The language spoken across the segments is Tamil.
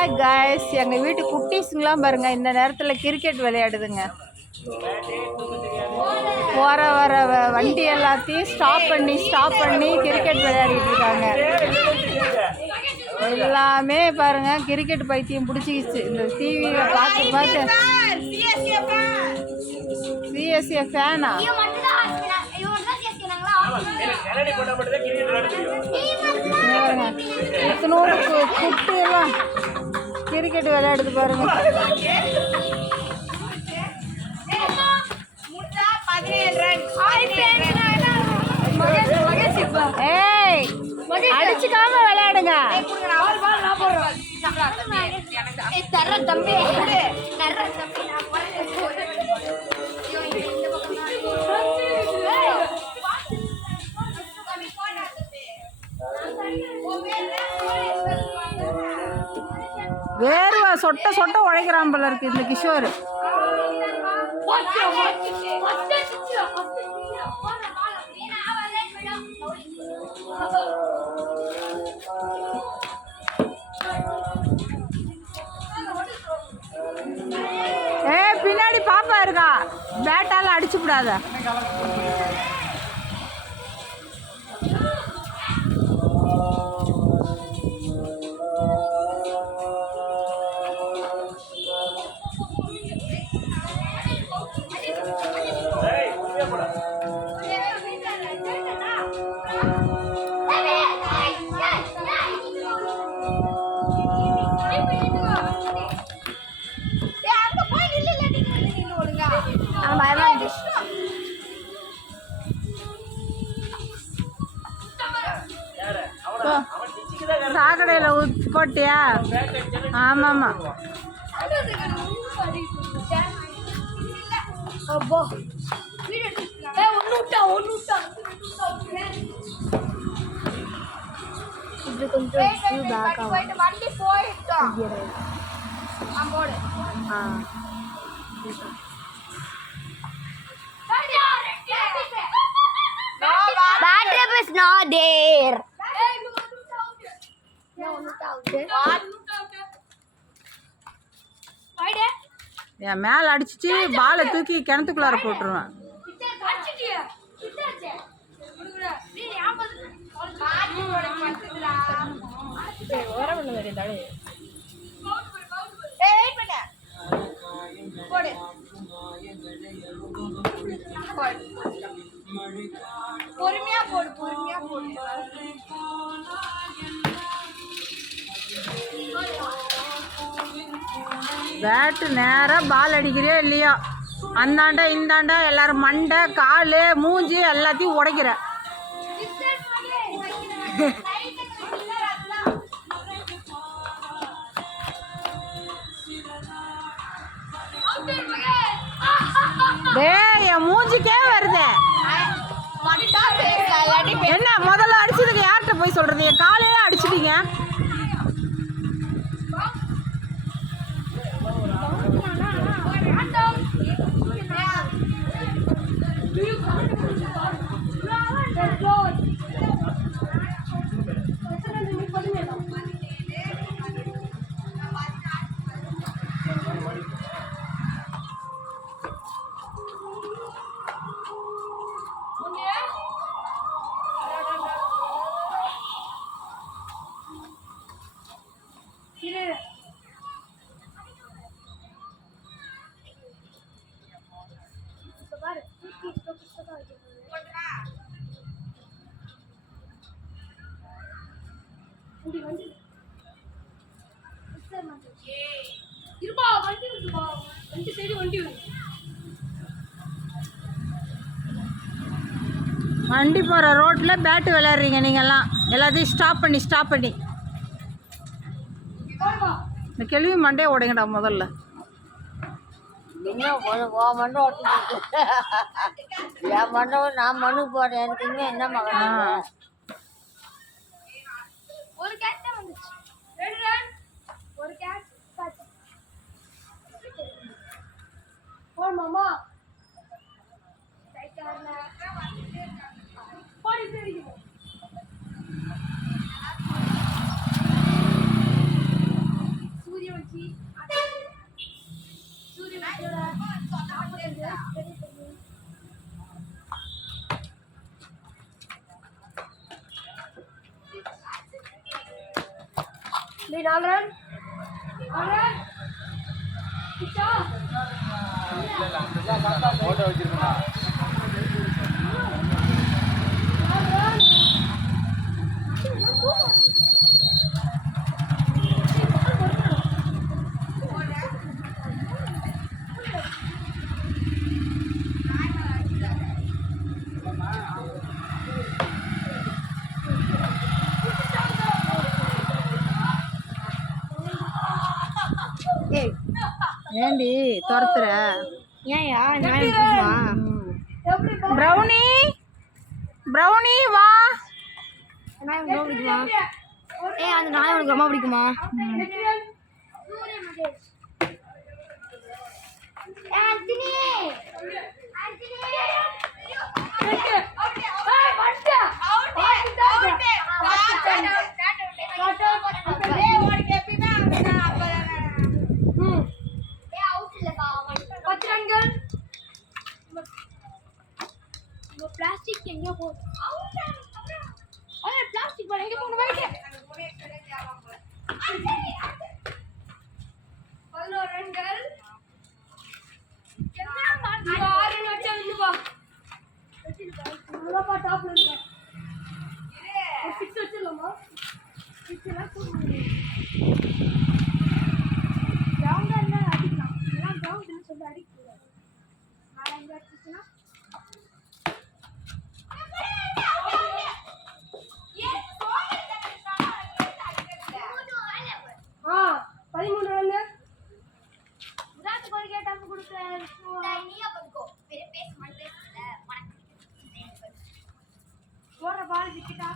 ஹாய் காய்ஸ், எங்கள் வீட்டு குட்டீஸுங்களாம் பாருங்கள் இந்த நேரத்தில் கிரிக்கெட் விளையாடுதுங்க. போகிற வர வண்டி எல்லாத்தையும் ஸ்டாப் பண்ணி கிரிக்கெட் விளையாடிட்டு இருக்காங்க. எல்லாமே பாருங்கள் கிரிக்கெட் பைத்தியம் பிடிச்சிக்கிச்சு. இந்த டிவியில் பார்த்து சிஎஸ்ஏ ஃபேனா எத்தனோடு குட்டி எல்லாம் கிரிக்கெட் விளையாடுது பாருங்க. ஏய், அடிச்சுக்காம விளையாடுங்க. வேர்வை சொட்ட உழைக்கிறான் போல இருக்கு இந்த கிஷோர். பின்னாடி பாப்பா இருக்கா, பேட்டால அடிச்சு விடாத. சாக்கடையில் போட்டியா? ஆமாம்மா. Battery is not there. என் மேல அடிச்சுட்டு பாலை தூக்கி கிணத்துக்குள்ளார போட்டுருவேன். பொறுமையா போடு. பேட்டு நேராக பால் அடிக்கிறியோ இல்லையோ, அந்தாண்டா இந்தாண்டா எல்லாரும் மண்டை கால் மூஞ்சி எல்லாத்தையும் உடைக்கிற. டேய், என் மூஞ்சிக்கே வருது. என்ன முதல்ல அடிச்சதுக்கு யார்கிட்ட போய் சொல்றது? என் காலையில அடிச்சிட்டீங்க. வண்டி போகிற ரோட்டில் பேட்டு விளையாடுறீங்க நீங்கள்லாம். எல்லாத்தையும் ஸ்டாப் பண்ணி இந்த கேள்வி மண்டே உடைங்கடா முதல்ல. என் மண்டை நான் மண்ணு போடுறேன். எனக்கு இன்னும் என்ன மகன் ஒரு கேட் தான் வந்துச்சு. ஒரு கேட் போடு மாமா. நீ 4 ரன் போட்டோ வச்சிருக்கா ஏண்டி துரத்துற ஏன்யா நான் இருக்குமா ப்ரௌனி ப்ரௌனி வா நாய் ரொம்ப பிடிக்குமா அந்த நாய் உனக்கு ரொம்ப பிடிக்குமா பிளாஸ்டிக் எங்க போ பிளாஸ்டிக் பால் எங்க போன வைக்க 11 ரன்கள் என்ன மாத்தி 6 ரன் வச்சா இல்லப்பா நல்லப்பா டாப்ல இருக்க ஒரு 6 வச்சிரலாமா 6 எல்லாம் கிரவுண்ட்ல என்ன அடிக்கலாம் எல்லாம் கிரவுண்ட்ல சொல்லி அடிக்க கூடாது நான் எங்க அடிச்சேனா 13 ரன் விராட் கோலி கேட்டாம கொடுக்குறேன் நீயா பதுக்கோ பேச மாட்டேங்கல போற பால் விக்கெட்டா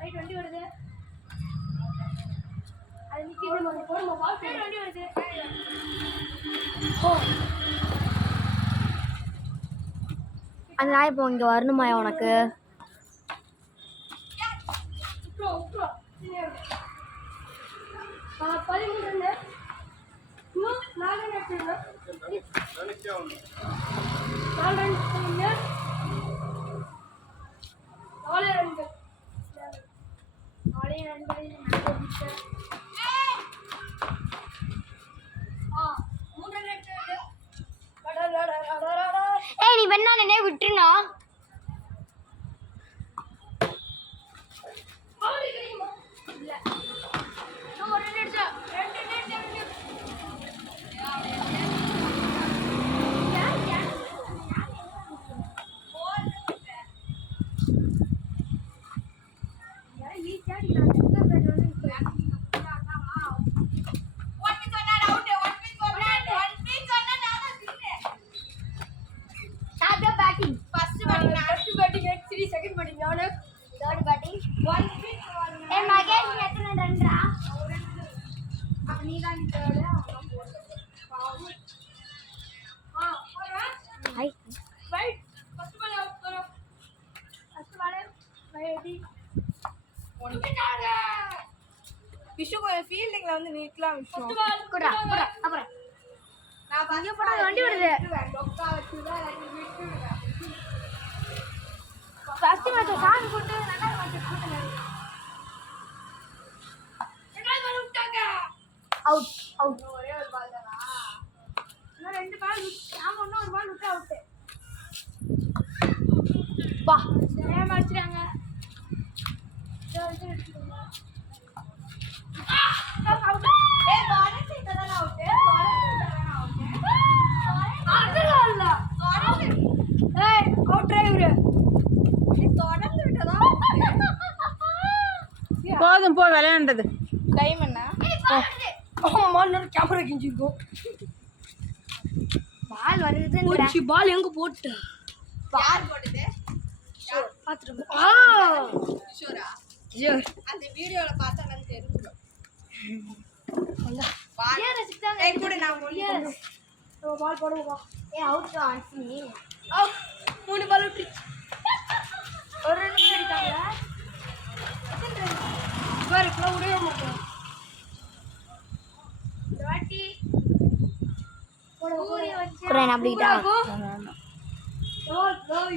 ரைட் வண்டி வருது அது நிக்கிது நம்ம போற பால் சைடு வண்டி வருது அந்த நாய் இப்போ இங்க வரணுமா உனக்கு நீ வேணா நினைவு விட்டுருனா விஷு ஃபீல்டிங்ல வந்து நிக்கலாம் விஷு குடா குடா அப்புறம் நான் இங்க போனா வண்டி வருது ஃபர்ஸ்ட் மேட்ச் சாங் போட்டு ரெண்டாவது மேட்ச் போட்டுங்க ரெண்டாவது பால் விட்டாங்க அவுட் அவுட் ஒரே ஒரு பால் தானா இன்னும் 2 பால் நாம இன்னும் ஒரு பால் விட்டு அவுட் வா ஏன் மாட்றாங்க போதும் போ விளையாண்டது டைம் என்ன கேமரா கிஞ்சிருக்கும் பால் வருது பால் எங்க போட்டு பால் போடுது பாத்துட்டு ஷூரா அந்த வீடியோல பார்த்தா எனக்கு தெரியும் பால் கூட நான் பால் போடுங்க அவுட் ஆன்சி 3 பால் விட்டு ஒரு ரன் அடித்தாங்க பாரு கூட உடைய மாட்டோம் வாட்டி பூரி வச்சு குறேன் அப்படிடா கோல் கோல்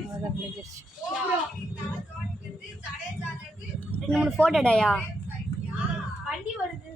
2 3 போட்டோடாயா வண்டி வருது